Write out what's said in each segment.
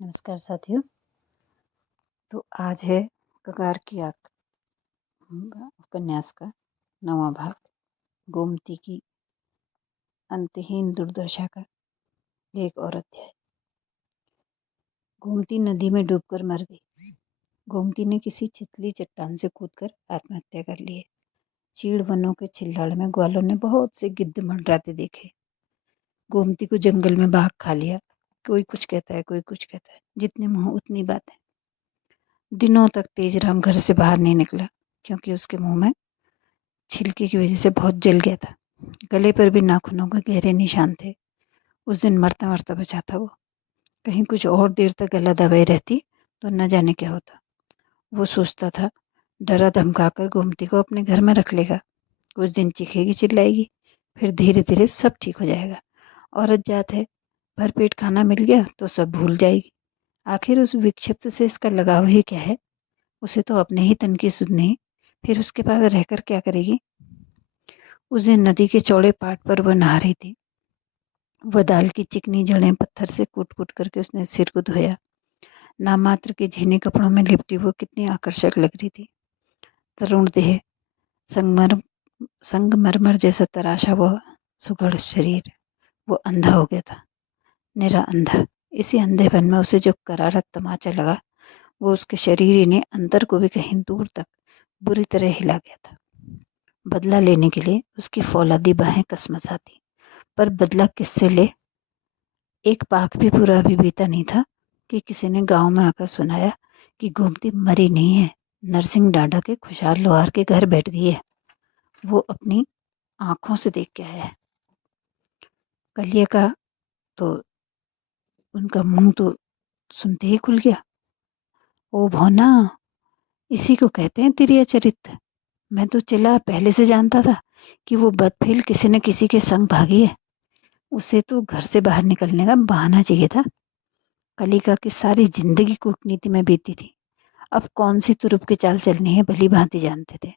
नमस्कार साथियों। तो आज है कगार की आग उपन्यास का 9वां भाग, गोमती की अंतहीन दुर्दशा का एक और अध्याय। गोमती नदी में डूबकर मर गई। गोमती ने किसी छिछली चट्टान से कूदकर आत्महत्या कर ली है। चीड़ वनों के चिल्लाड़ में ग्वालों ने बहुत से गिद्ध मंडराते देखे। गोमती को जंगल में बाघ खा लिया। कोई कुछ कहता है, कोई कुछ कहता है, जितने मुंह उतनी बातें। दिनों तक तेजराम घर से बाहर नहीं निकला, क्योंकि उसके मुंह में छिलके की वजह से बहुत जल गया था। गले पर भी नाखूनों के गहरे निशान थे। उस दिन मरता मरता बचा था वो। कहीं कुछ और देर तक गला दबाई रहती तो न जाने क्या होता। वो सोचता था, डरा धमकाकर गोमती को अपने घर में रख लेगा। कुछ दिन चीखेगी, चिल्लाएगी, फिर धीरे धीरे सब ठीक हो जाएगा। औरत जात है, भरपेट खाना मिल गया तो सब भूल जाएगी। आखिर उस विक्षिप्त से इसका लगाव ही क्या है? उसे तो अपने ही तन की सुध नहीं, फिर उसके पास रहकर क्या करेगी? उस दिन नदी के चौड़े पाट पर वह नहा रही थी। वह दाल की चिकनी जड़ें पत्थर से कूट कूट करके उसने सिर को धोया। नामात्र के झीने कपड़ों में लिपटी वो कितनी आकर्षक लग रही थी। तरुण देह, संगमर संगमरमर जैसा तराशा वह सुघड़ शरीर। वो अंधा हो गया था, निरा अंधा। इसी अंधेपन में उसे जो करारा तमाचा लगा, वो उसके शरीर ने अंतर को भी कहीं दूर तक बुरी तरह हिला गया था। बदला लेने के लिए उसकी फौलादी बाहें कसमसाती, पर बदला किससे ले? एक पाक भी पूरा अभी बीता नहीं था कि किसी ने गांव में आकर सुनाया कि गोमती मरी नहीं है, नरसिंह डाडा के खुशहाल लोहार के घर बैठ गई है। वो अपनी आंखों से देख के आया है। कलिया का तो उनका मुंह तो सुनते ही खुल गया। ओ भौना, इसी को कहते हैं तिरिया चरित्र। मैं तो चला पहले से जानता था कि वो बदफिल किसी न किसी के संग भागी है। उसे तो घर से बाहर निकलने का बहाना चाहिए था। कलिका की सारी जिंदगी कूटनीति में बीती थी। अब कौन सी तुरुप की चाल चलनी है भली भांति जानते थे।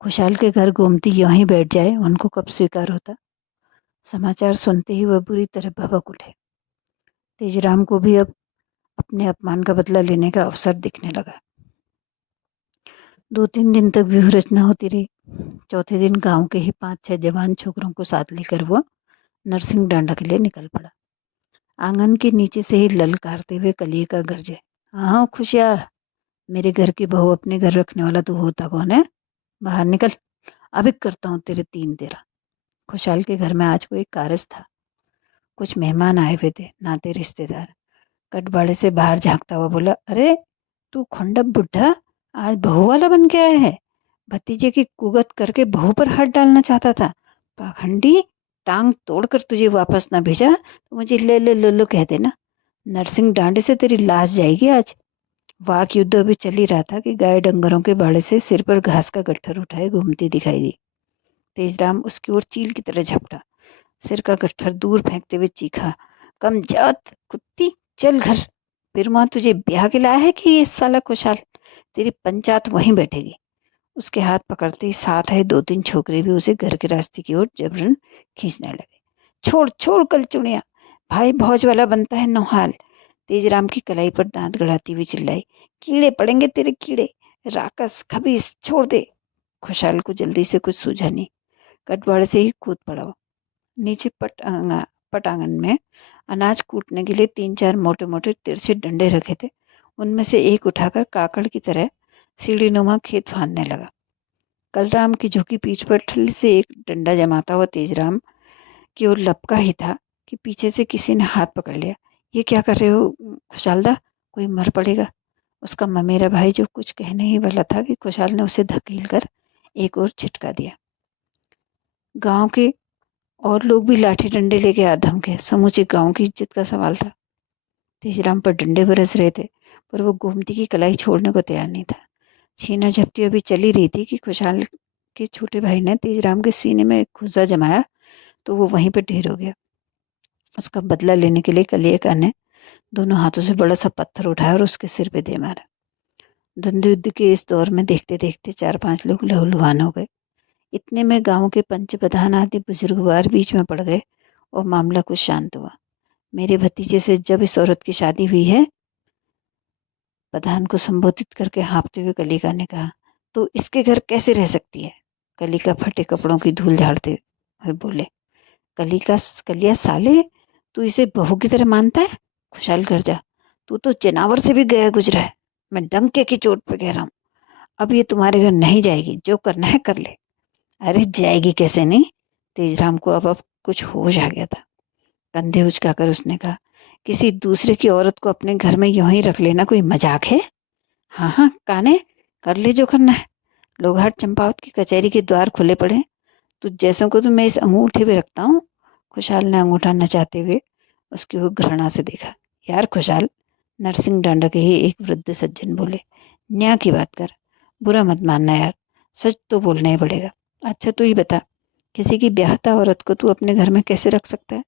खुशहाल के घर गोमती यूं ही बैठ जाए, उनको कब स्वीकार होता? समाचार सुनते ही वह बुरी तरह भभक उठे। तेजराम को भी अब अपने अपमान का बदला लेने का अवसर दिखने लगा। 2-3 दिन तक व्यूह रचना होती रही। चौथे दिन गांव के ही 5-6 जवान छोकरों को साथ लेकर वो नरसिंह डांडा के लिए निकल पड़ा। आंगन के नीचे से ही ललकारते हुए कलिए का गरजे, हाँ खुशियार, मेरे घर की बहू अपने घर रखने वाला तू होता कौन है? बाहर निकल, अभी करता हूँ तेरे 3 तेरा। खुशहाल के घर में आज कोई कारज था। कुछ मेहमान आए हुए थे, नाते रिश्तेदार। कटबाड़े से बाहर झांकता हुआ बोला, अरे तू खंडप बुढ़ा आज बहू वाला बन के आया है? भतीजे की कुगत करके बहू पर हाथ डालना चाहता था। पाखंडी, टांग तोड़कर तुझे वापस ना भेजा तो मुझे ले ले लो कह देना। नरसिंह डांडे से तेरी लाश जाएगी आज। वाक युद्ध अभी चल ही रहा था कि गाय डंगरों के बाड़े से सिर पर घास का गट्ठर उठाए घूमती दिखाई दी। तेजराम उसकी ओर चील की तरह झपटा। सिर का गट्ठर दूर फेंकते हुए चीखा, कम जात कुत्ती, चल घर। फिर माँ तुझे ब्याह के लाया है कि ये साला खुशहाल? तेरी पंचायत वहीं बैठेगी। उसके हाथ पकड़ते ही साथ आए 2-3 छोकरे भी उसे घर के रास्ते की ओर जबरन खींचने लगे। छोड़ छोड़ कल चुनिया, भाई भौज वाला बनता है नौहाल। तेजराम की कलाई पर दांत गड़ाती हुई चिल्लाई, कीड़े पड़ेंगे तेरे कीड़े, राकस खबीस, छोड़ दे। खुशहाल को जल्दी से कुछ सूझा नहीं। कटवाड़े से ही कूद पड़ा वो। नीचे पटांगन में अनाज कूटने के लिए 3-4 मोटे मोटे तिरछे डंडे रखे थे। उनमें से एक उठाकर काकड़ की तरह सीढ़ीनुमा खेत फांदने लगा। कलराम की झुकी पीठ पर ठल्ली से एक डंडा जमाता हुआ तेजराम की ओर लपका ही था कि पीछे से किसी ने हाथ पकड़ लिया। ये क्या कर रहे हो खुशालदा, कोई मर पड़ेगा। उसका ममेरा भाई जो कुछ कहने ही वाला था कि खुशाल ने उसे धकेल कर एक और छिटका दिया। गांव के और लोग भी लाठी डंडे लेके आ धमके। समूचे गांव की इज्जत का सवाल था। तेजराम पर डंडे बरस रहे थे, पर वो गोमती की कलाई छोड़ने को तैयार नहीं था। छीना झपटी अभी चली रही थी कि खुशहाल के छोटे भाई ने तेजराम के सीने में खुजा जमाया तो वो वहीं पर ढेर हो गया। उसका बदला लेने के लिए कलियका ने दोनों हाथों से बड़ा सा पत्थर उठाया और उसके सिर पे दे मारा। द्वंद्व युद्ध के इस दौर में देखते देखते 4-5 लोग लहूलुहान हो गए। इतने में गांव के पंच प्रधान आदि बुजुर्गवार बीच में पड़ गए और मामला कुछ शांत हुआ। मेरे भतीजे से जब इस औरत की शादी हुई है प्रधान को संबोधित करके हाँफते हुए कलिका ने कहा, तो इसके घर कैसे रह सकती है? कलिका फटे कपड़ों की धूल झाड़ते हुए बोले, कलिया साले, तू इसे बहू की तरह मानता है? खुशहाल घर जा, तू तो जनावर से भी गया गुजरा है। मैं डंके की चोट पे कह रहा हूँ, अब ये तुम्हारे घर नहीं जाएगी, जो करना है कर ले। अरे जाएगी कैसे नहीं? तेजराम को अब कुछ होश आ गया था। कंधे उचकाकर उसने कहा, किसी दूसरे की औरत को अपने घर में यूं ही रख लेना कोई मजाक है? हाँ हाँ काने, कर ले जो करना है। लोहाट चंपावत की कचहरी के द्वार खुले पड़े, तुझ जैसों को तो मैं इस अंगूठे पे रखता हूँ। खुशहाल ने अंगूठा नचाते हुए उसकी ओर घृणा से देखा। यार खुशहाल, नरसिंह डांडा के ही एक वृद्ध सज्जन बोले, न्याय की बात कर, बुरा मत मानना यार, सच तो बोलना ही पड़ेगा। अच्छा तू ही बता, किसी की ब्याहता औरत को तू अपने घर में कैसे रख सकता है?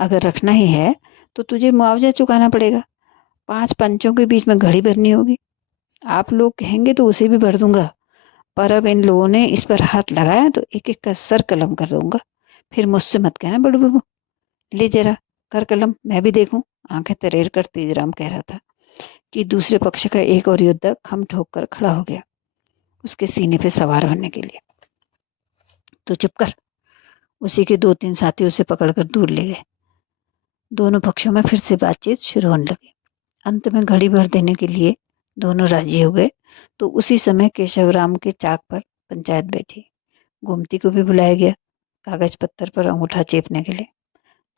अगर रखना ही है तो तुझे मुआवजा चुकाना पड़ेगा, 5 पंचों के बीच में घड़ी भरनी होगी। आप लोग कहेंगे तो उसे भी भर दूंगा, पर अब इन लोगों ने इस पर हाथ लगाया तो एक एक का सर कलम कर दूंगा। फिर मुझसे मत कहना बड़ू बाबू। ले जरा, कर कलम, मैं भी देखूं। आंखें तरेर कर तेजराम कह रहा था कि दूसरे पक्ष का एक और योद्धा खम ठोक कर खड़ा हो गया उसके सीने पे सवार होने के लिए। तो चुप कर। उसी के 2-3 साथी उसे पकड़कर दूर ले गए। दोनों पक्षों में फिर से बातचीत शुरू होने लगी। अंत में घड़ी भर देने के लिए दोनों राजी हो गए। तो उसी समय केशवराम के चाक पर पंचायत बैठी। गोमती को भी बुलाया गया। कागज पत्थर पर अंगूठा चेपने के लिए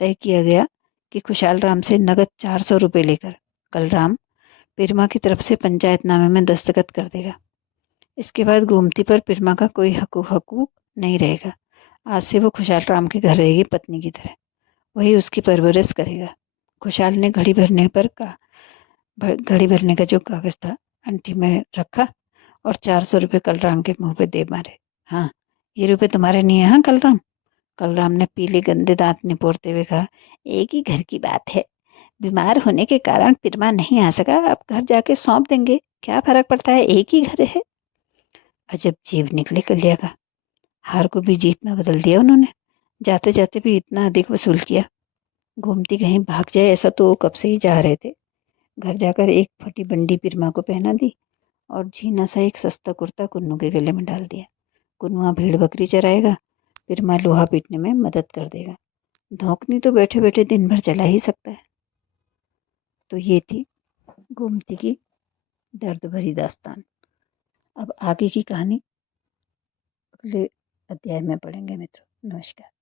तय किया गया कि खुशहाल राम से नगद 400 रुपये लेकर कलराम पिरमा की तरफ से पंचायतनामे में दस्तखत कर देगा। इसके बाद गोमती पर पिरमा का कोई हकूक नहीं रहेगा। आज से वो खुशहाल राम के घर रहेगी पत्नी की तरह, वही उसकी परवरिश करेगा। खुशहाल ने घड़ी भरने का जो कागज था अंटी में रखा और 400 रुपये कलराम के मुंह पे दे मारे। हाँ, ये रुपये तुम्हारे नहीं है? हाँ कलराम? कलराम ने पीले गंदे दांत निपोरते हुए कहा, एक ही घर की बात है, बीमार होने के कारण पिरमा नहीं आ सका, अब घर जाके सौंप देंगे, क्या फर्क पड़ता है, एक ही घर है। अजब जीव निकले कलिया का, हार को भी जीत में बदल दिया उन्होंने, जाते जाते भी इतना अधिक वसूल किया। गोमती कहीं भाग जाए ऐसा तो कब से ही चाह रहे थे। घर जाकर एक फटी बंडी पिरमा को पहना दी और झीना सा एक सस्ता कुर्ता कुन्नू के गले में डाल दिया। कुन्नुआ भेड़ बकरी चराएगा, पिरमा लोहा पीटने में मदद कर देगा। धौंकनी तो बैठे बैठे दिन भर चला ही सकता है। तो ये थी गोमती की दर्द भरी दास्तान। अब आगे की कहानी अगले अध्याय में पढ़ेंगे मित्रों। नमस्कार।